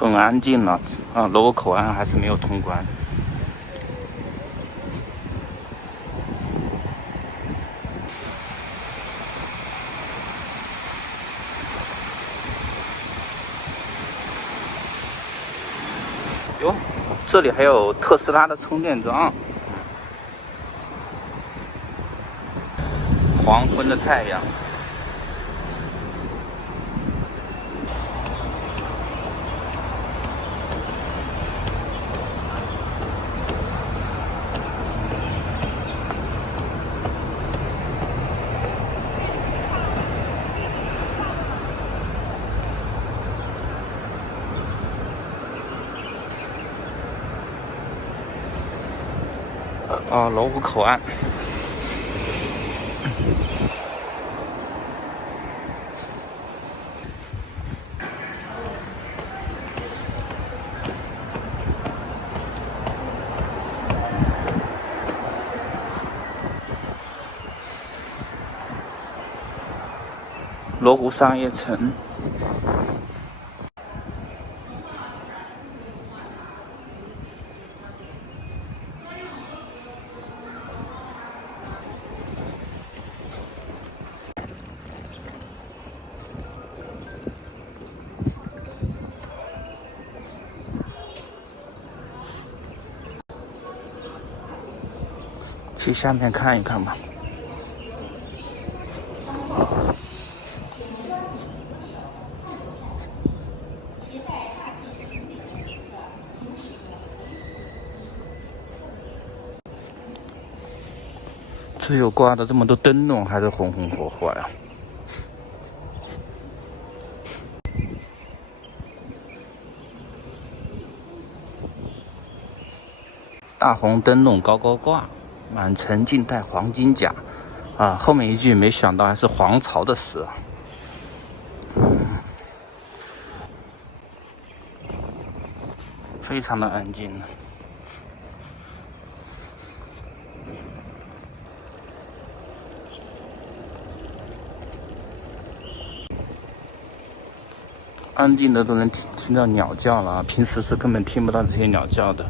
很安静了啊，罗湖口岸还是没有通关。哟，这里还有特斯拉的充电桩。黄昏的太阳。罗湖口岸。罗湖商业城。去下面看一看吧。这有挂的这么多灯笼，还是红红火火呀！大红灯笼高高挂，满城尽带黄金甲。啊，后面一句没想到还是黄巢的诗。非常的安静。安静的都能听到鸟叫了，平时是根本听不到这些鸟叫的。